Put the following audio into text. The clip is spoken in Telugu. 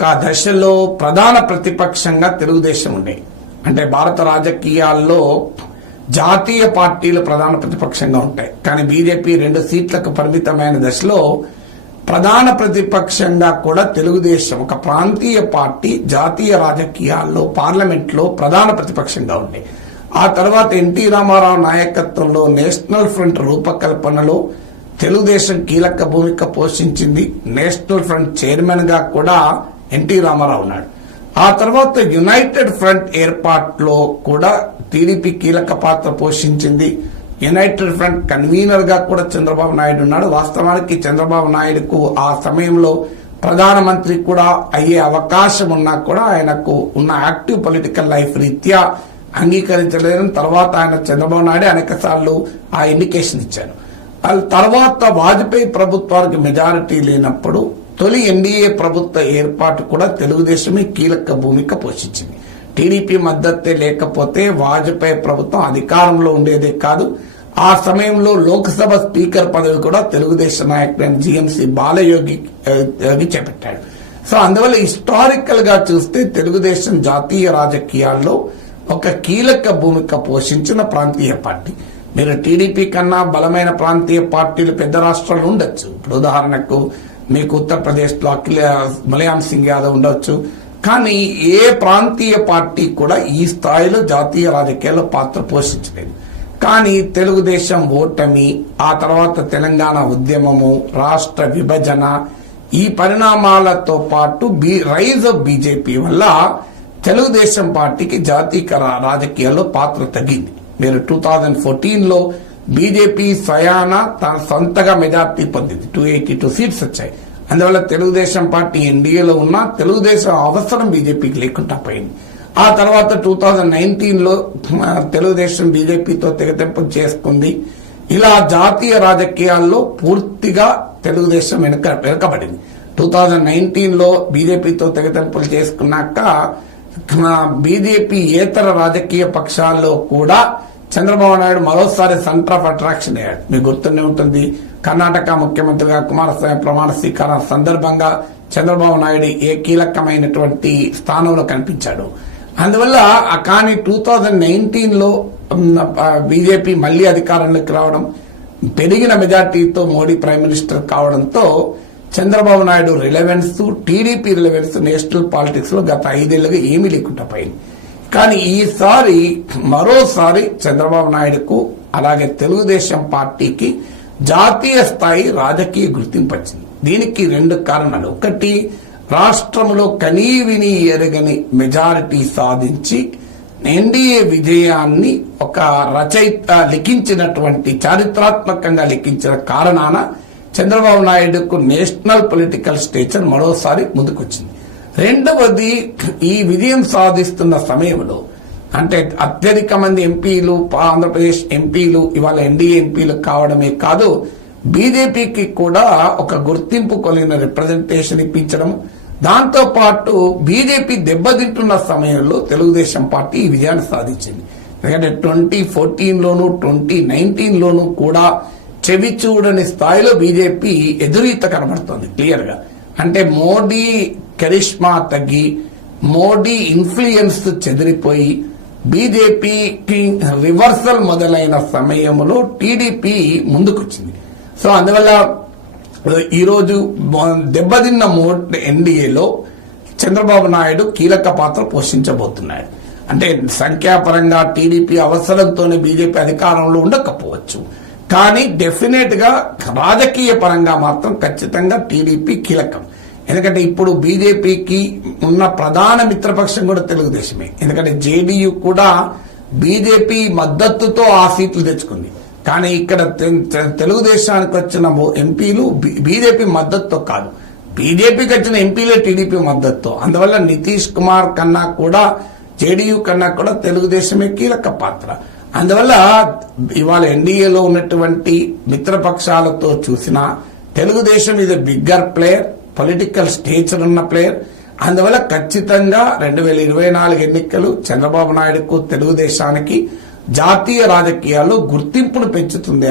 ఒక దశలో ప్రధాన ప్రతిపక్షంగా తెలుగుదేశం ఉండే. అంటే భారత రాజకీయాల్లో జాతీయ పార్టీలు ప్రధాన ప్రతిపక్షంగా ఉంటాయి. కానీ బీజేపీ రెండు సీట్లకు పరిమితమైన దశలో ప్రధాన ప్రతిపక్షంగా కూడా తెలుగుదేశం ఒక ప్రాంతీయ పార్టీ జాతీయ రాజకీయాల్లో పార్లమెంట్లో ప్రధాన ప్రతిపక్షంగా ఉంది ఆ తర్వాత ఎన్టీ రామారావు నాయకత్వంలో నేషనల్ ఫ్రంట్ రూపకల్పనలో తెలుగుదేశం కీలక భూమిక పోషించింది. నేషనల్ ఫ్రంట్ చైర్మన్గా కూడా ఎన్టీ రామారావు ఉన్నాడు. ఆ తర్వాత యునైటెడ్ ఫ్రంట్ ఏర్పాటులో కూడా టీడీపీ కీలక పాత్ర పోషించింది. యునైటెడ్ ఫ్రంట్ కన్వీనర్గా కూడా చంద్రబాబు నాయుడు ఉన్నాడు. వాస్తవానికి చంద్రబాబు నాయుడుకు ఆ సమయంలో ప్రధానమంత్రి కూడా అయ్యే అవకాశం ఉన్నా కూడా ఆయనకు ఉన్న యాక్టివ్ పొలిటికల్ లైఫ్ రీత్యా అంగీకరించలేదని తర్వాత ఆయన చంద్రబాబు నాయుడు అనేక సార్లు ఆ ఇండికేషన్ ఇచ్చారు. తర్వాత వాజ్పేయి ప్రభుత్వానికి మెజారిటీ లేనప్పుడు తొలి ఎన్డీఏ ప్రభుత్వ ఏర్పాటు కూడా తెలుగుదేశమే కీలక భూమిక పోషించింది. టీడీపీ మద్దతే లేకపోతే వాజ్పేయి ప్రభుత్వం అధికారంలో ఉండేదే కాదు. ఆ సమయంలో లోక్సభ స్పీకర్ పదవి కూడా తెలుగుదేశం నాయకుడైన జిఎంసి బాలయోగి యోగి చేపట్టాడు. సో అందువల్ల హిస్టారికల్గా చూస్తే తెలుగుదేశం జాతీయ రాజకీయాల్లో ఒక కీలక భూమిక పోషించిన ప్రాంతీయ పార్టీ. మీరు టీడీపీ కన్నా బలమైన ప్రాంతీయ పార్టీలు పెద్ద రాష్ట్రాలు ఉండొచ్చు. ఇప్పుడు ఉదాహరణకు మీకు ఉత్తరప్రదేశ్లో అఖిల సింగ్ యాదవ్ ఉండొచ్చు. కానీ ఏ ప్రాంతీయ పార్టీ కూడా ఈ స్థాయిలో జాతీయ రాజకీయాల్లో పాత్ర పోషించలేదు. కానీ తెలుగుదేశం ఓటమి ఆ తర్వాత తెలంగాణ ఉద్యమము రాష్ట్ర విభజన ఈ పరిణామాలతో పాటు బి రైజ్ ఆఫ్ బీజేపీ వల్ల తెలుగుదేశం పార్టీకి జాతీయ రాజకీయాల్లో పాత్ర తగ్గింది. మీరు టూ థౌజండ్ ఫోర్టీన్లో బీజేపీ స్వయాన తన సొంతగా మెజార్టీ పొందింది. టూ ఎయిటీ టూ సీట్స్ వచ్చాయి. అందువల్ల తెలుగుదేశం పార్టీ ఎన్డీఏలో ఉన్న తెలుగుదేశం అవసరం బీజేపీకి లేకుండా పోయింది. ఆ తర్వాత టూ థౌజండ్ నైన్టీన్లో తెలుగుదేశం బీజేపీతో తెగతెంపు చేసుకుంది. ఇలా జాతీయ రాజకీయాల్లో పూర్తిగా తెలుగుదేశం వెనుక వెనుకబడింది. టూ థౌజండ్ నైన్టీన్లో బీజేపీతో తెగతెంపులు చేసుకున్నాక బీజేపీ ఏతర రాజకీయ పక్షాల్లో కూడా చంద్రబాబు నాయుడు మరోసారి సెంటర్ ఆఫ్ అట్రాక్షన్ అయ్యాడు. మీకు గుర్తుండే ఉంటుంది కర్ణాటక ముఖ్యమంత్రిగా కుమారస్వామి ప్రమాణ స్వీకారం సందర్భంగా చంద్రబాబు నాయుడు ఏ కీలకమైనటువంటి స్థానంలో కనిపించాడు. అందువల్ల ఆ కానీ టూ థౌజండ్ నైన్టీన్లో బీజేపీ మళ్ళీ అధికారంలోకి రావడం పెరిగిన మెజార్టీతో మోడీ ప్రైమ్ మినిస్టర్ కావడంతో Chandrababu Naidu relevance TDP relevance national పాలిటిక్స్లో గత ఐదేళ్ళుగా ఏమీ లేకుండా పోయింది. కానీ ఈసారి మరోసారి చంద్రబాబు నాయుడుకు అలాగే తెలుగుదేశం పార్టీకి జాతీయ స్థాయి రాజకీయ గుర్తింపు వచ్చింది దీనికి రెండు కారణాలు. ఒకటి రాష్ట్రంలో కనీవిని ఎరగని మెజారిటీ సాధించి ఎన్డీఏ విజయాన్ని ఒక రచయిత లిఖించినటువంటి చారిత్రాత్మకంగా లిఖించిన కారణాన చంద్రబాబు నాయుడుకు నేషనల్ పొలిటికల్ స్టేచర్ మరోసారి ముందుకొచ్చింది. రెండవది ఈ విజయం సాధిస్తున్న సమయంలో అంటే అత్యధిక మంది ఎంపీలు ఆంధ్రప్రదేశ్ ఎంపీలు ఇవాళ ఎన్డీఏ ఎంపీలు కావడమే కాదు బీజేపీకి కూడా ఒక గుర్తింపు కలిగిన రిప్రజెంటేషన్ ఇప్పించడం దాంతో పాటు బీజేపీ దెబ్బతింటున్న సమయంలో తెలుగుదేశం పార్టీ ఈ విజయాన్ని సాధించింది. ఎందుకంటే ట్వంటీ ఫోర్టీన్ లోను ట్వంటీ నైన్టీన్ లోను కూడా చెవి చూడని స్థాయిలో బీజేపీ ఎదురీత కనబడుతోంది క్లియర్గా అంటే మోడీ కరిష్మా తగ్గి మోడీ ఇన్ఫ్లుయెన్స్ చెదిరిపోయి బీజేపీకి రివర్సల్ మొదలైన సమయంలో టీడీపీ ముందుకొచ్చింది. సో అందువల్ల ఈరోజు దెబ్బతిన్న మో ఎన్డీఏలో చంద్రబాబు నాయుడు కీలక పాత్ర పోషించబోతున్నాడు. అంటే సంఖ్యాపరంగా టీడీపీ అవసరంతోనే బీజేపీ అధికారంలో ఉండకపోవచ్చు. కానీ డెఫినెట్గా రాజకీయ పరంగా మాత్రం ఖచ్చితంగా టీడీపీ కీలకం. ఎందుకంటే ఇప్పుడు బీజేపీకి ఉన్న ప్రధాన మిత్రపక్షం కూడా తెలుగుదేశమే. ఎందుకంటే జేడీయూ కూడా బీజేపీ మద్దతుతో ఆ సీట్లు తెచ్చుకుంది. కానీ ఇక్కడ తె- తెలుగుదేశానికి వచ్చిన ఎంపీలు బీజేపీ మద్దతుతో కాదు. బీజేపీకి వచ్చిన ఎంపీలే టీడీపీ మద్దతుతో. అందువల్ల నితీష్ కుమార్ కన్నా కూడా జేడీయూ కన్నా కూడా తెలుగుదేశమే కీలక పాత్ర. అందువల్ల ఇవాళ ఎన్డీఏలో ఉన్నటువంటి మిత్రపక్షాలతో చూసిన తెలుగుదేశం ఇది బిగ్గర్ ప్లేయర్ పొలిటికల్ స్టేచర్ ఉన్న ప్లేయర్ అందువల్ల ఖచ్చితంగా రెండు వేల ఇరవై నాలుగు ఎన్నికలు చంద్రబాబు నాయుడుకు తెలుగుదేశానికి జాతీయ రాజకీయాల్లో గుర్తింపును పెంచుతుంది.